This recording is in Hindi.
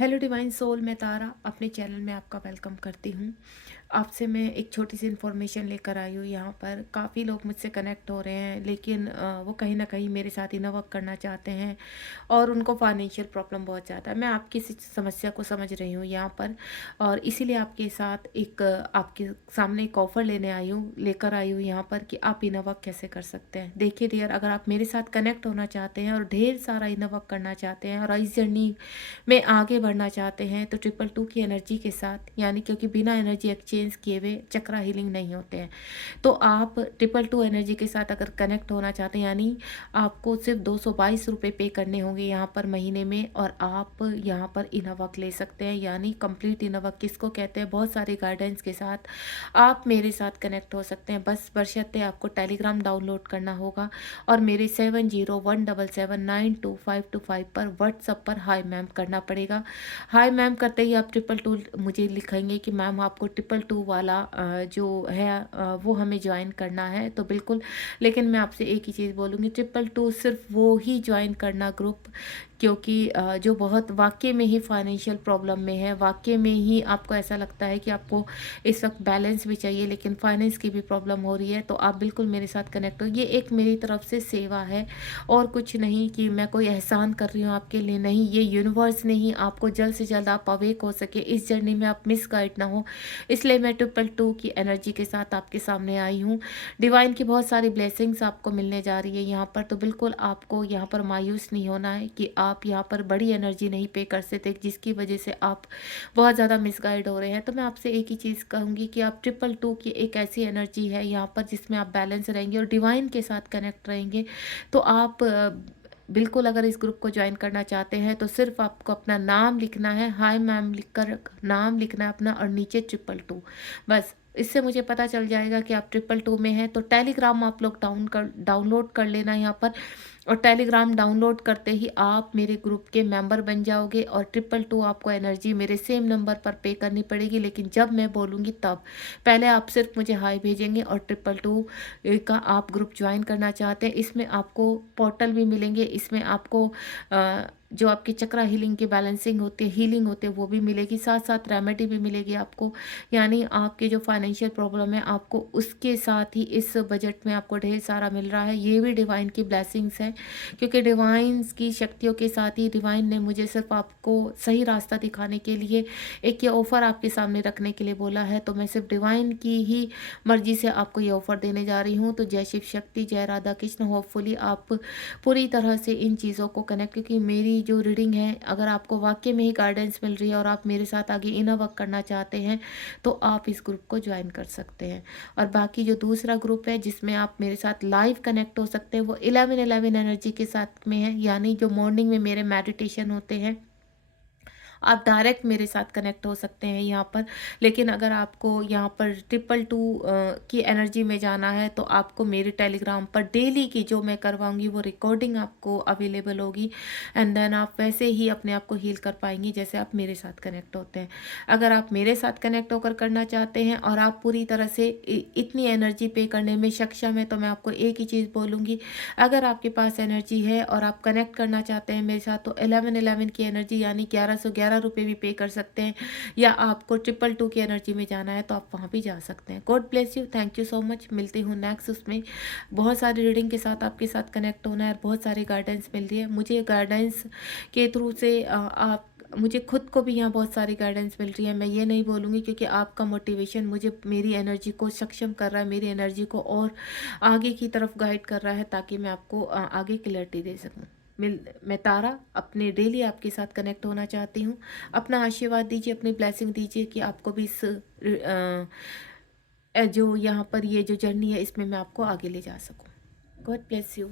हेलो डिवाइन सोल, मैं तारा अपने चैनल में आपका वेलकम करती हूँ। आपसे मैं एक छोटी सी इन्फॉर्मेशन लेकर आई हूँ। यहाँ पर काफ़ी लोग मुझसे कनेक्ट हो रहे हैं, लेकिन वो कहीं ना कहीं मेरे साथ इनर वर्क करना चाहते हैं और उनको फाइनेंशियल प्रॉब्लम बहुत ज़्यादा है। मैं आपकी इस समस्या को समझ रही हूँ यहाँ पर, और इसीलिए आपके साथ एक आपके सामने एक ऑफ़र लेकर आई हूँ यहाँ पर कि आप इनर वर्क कैसे कर सकते हैं। देखिए डियर, अगर आप मेरे साथ कनेक्ट होना चाहते हैं और ढेर सारा इनर वर्क करना चाहते हैं और इस जर्नी में आगे बढ़ना चाहते हैं, तो ट्रिपल टू की एनर्जी के साथ, यानी क्योंकि बिना एनर्जी एक्सचेंज किए हुए चक्रा हीलिंग नहीं होते हैं, तो आप ट्रिपल टू एनर्जी के साथ अगर कनेक्ट होना चाहते हैं, यानी आपको सिर्फ 222 रुपये पे करने होंगे यहाँ पर महीने में, और आप यहाँ पर इनर वर्क ले सकते हैं। यानी कंप्लीट इनर वर्क किसको कहते हैं, बहुत सारे गाइडेंस के साथ आप मेरे साथ कनेक्ट हो सकते हैं। बस बशर्ते आपको टेलीग्राम डाउनलोड करना होगा और मेरे 7017792525 पर व्हाट्सअप पर हाय मैम करना पड़ेगा। हाय मैम करते ही आप ट्रिपल टू मुझे लिखेंगे कि मैम आपको ट्रिपल टू वाला जो है वो हमें ज्वाइन करना है, तो बिल्कुल। लेकिन मैं आपसे एक ही चीज़ बोलूँगी, ट्रिपल टू सिर्फ वो ही ज्वाइन करना ग्रुप, क्योंकि जो बहुत वाकई में ही फाइनेंशियल प्रॉब्लम में है, वाकई में ही आपको ऐसा लगता है कि आपको इस वक्त बैलेंस भी चाहिए लेकिन फाइनेंस की भी प्रॉब्लम हो रही है, तो आप बिल्कुल मेरे साथ कनेक्ट हो। ये एक मेरी तरफ से सेवा है और कुछ नहीं कि मैं कोई एहसान कर रही हूँ आपके लिए, नहीं। ये यूनिवर्स ने ही आपको जल्द से जल्द आप अवेक हो सके, इस जर्नी में आप मिस गाइड ना हो, इसलिए मैं ट्रिपल टू की एनर्जी के साथ आपके सामने आई हूँ। डिवाइन की बहुत सारी ब्लेसिंग्स आपको मिलने जा रही है यहाँ पर, तो बिल्कुल आपको यहाँ पर मायूस नहीं होना है कि आप यहाँ पर बड़ी एनर्जी नहीं पे कर सकते, जिसकी वजह से आप बहुत ज़्यादा मिसगाइड हो रहे हैं। तो मैं आपसे एक ही चीज़ कहूँगी कि आप ट्रिपल टू की एक ऐसी एनर्जी है यहाँ पर जिसमें आप बैलेंस रहेंगे और डिवाइन के साथ कनेक्ट रहेंगे। तो आप बिल्कुल अगर इस ग्रुप को ज्वाइन करना चाहते हैं, तो सिर्फ आपको अपना नाम लिखना है, हाय मैम लिखकर नाम लिखना है अपना, और नीचे ट्रिपल टू, बस। इससे मुझे पता चल जाएगा कि आप ट्रिपल टू में हैं। तो टेलीग्राम आप लोग डाउनलोड कर लेना यहाँ पर, और टेलीग्राम डाउनलोड करते ही आप मेरे ग्रुप के मेंबर बन जाओगे, और ट्रिपल टू आपको एनर्जी मेरे सेम नंबर पर पे करनी पड़ेगी, लेकिन जब मैं बोलूँगी तब। पहले आप सिर्फ मुझे हाय भेजेंगे, और ट्रिपल टू का आप ग्रुप ज्वाइन करना चाहते हैं, इसमें आपको पोर्टल भी मिलेंगे, इसमें आपको जो आपकी चक्रा हीलिंग की बैलेंसिंग होती है, हीलिंग होते हैं, वो भी मिलेगी, साथ साथ रेमेडी भी मिलेगी आपको। यानी आपके जो फाइनेंशियल प्रॉब्लम है, आपको उसके साथ ही इस बजट में आपको ढेर सारा मिल रहा है। ये भी डिवाइन की ब्लेसिंग्स है, क्योंकि डिवाइन्स की शक्तियों के साथ ही डिवाइन ने मुझे सिर्फ आपको सही रास्ता दिखाने के लिए एक ये ऑफ़र आपके सामने रखने के लिए बोला है। तो मैं सिर्फ डिवाइन की ही मर्जी से आपको ये ऑफ़र देने जा रही हूँ। तो जय शिव शक्ति, जय राधा कृष्ण। होपफुली आप पूरी तरह से इन चीज़ों को कनेक्ट, क्योंकि मेरी जो रीडिंग है, अगर आपको वाकई में ही गाइडेंस मिल रही है और आप मेरे साथ आगे इनर वर्क करना चाहते हैं, तो आप इस ग्रुप को ज्वाइन कर सकते हैं। और बाकी जो दूसरा ग्रुप है जिसमें आप मेरे साथ लाइव कनेक्ट हो सकते हैं, वो 11-11 एनर्जी के साथ में है, यानी जो मॉर्निंग में मेरे मेडिटेशन होते हैं, आप डायरेक्ट मेरे साथ कनेक्ट हो सकते हैं यहाँ पर। लेकिन अगर आपको यहाँ पर ट्रिपल टू की एनर्जी में जाना है, तो आपको मेरे टेलीग्राम पर डेली की जो मैं करवाऊँगी वो रिकॉर्डिंग आपको अवेलेबल होगी, एंड देन आप वैसे ही अपने आप को हील कर पाएंगी जैसे आप मेरे साथ कनेक्ट होते हैं। अगर आप मेरे साथ कनेक्ट होकर करना चाहते हैं और आप पूरी तरह से इतनी एनर्जी पे करने में सक्षम है, तो मैं आपको एक ही चीज़ बोलूँगी, अगर आपके पास एनर्जी है और आप कनेक्ट करना चाहते हैं मेरे साथ, तो 11-11 की एनर्जी यानी 1111 रुपये भी पे कर सकते हैं, या आपको ट्रिपल टू की एनर्जी में जाना है तो आप वहाँ भी जा सकते हैं। God bless you, thank you so much. मिलती हूँ नेक्स्ट उसमें। बहुत सारी रीडिंग के साथ आपके साथ कनेक्ट होना है और बहुत सारी गाइडेंस मिल रही है मुझे। गाइडेंस के थ्रू से आप मुझे खुद को भी यहाँ बहुत सारी गाइडेंस मिल रही है। मैं ये नहीं बोलूँगी, क्योंकि आपका मोटिवेशन मुझे मेरी एनर्जी को सक्षम कर रहा है, मेरी एनर्जी को और आगे की तरफ गाइड कर रहा है, ताकि मैं आपको आगे क्लैरिटी दे सकूँ। मैं तारा अपने डेली आपके साथ कनेक्ट होना चाहती हूँ। अपना आशीर्वाद दीजिए, अपनी ब्लेसिंग दीजिए कि आपको भी इस जो यहाँ पर ये जो जर्नी है, इसमें मैं आपको आगे ले जा सकूँ। God bless you.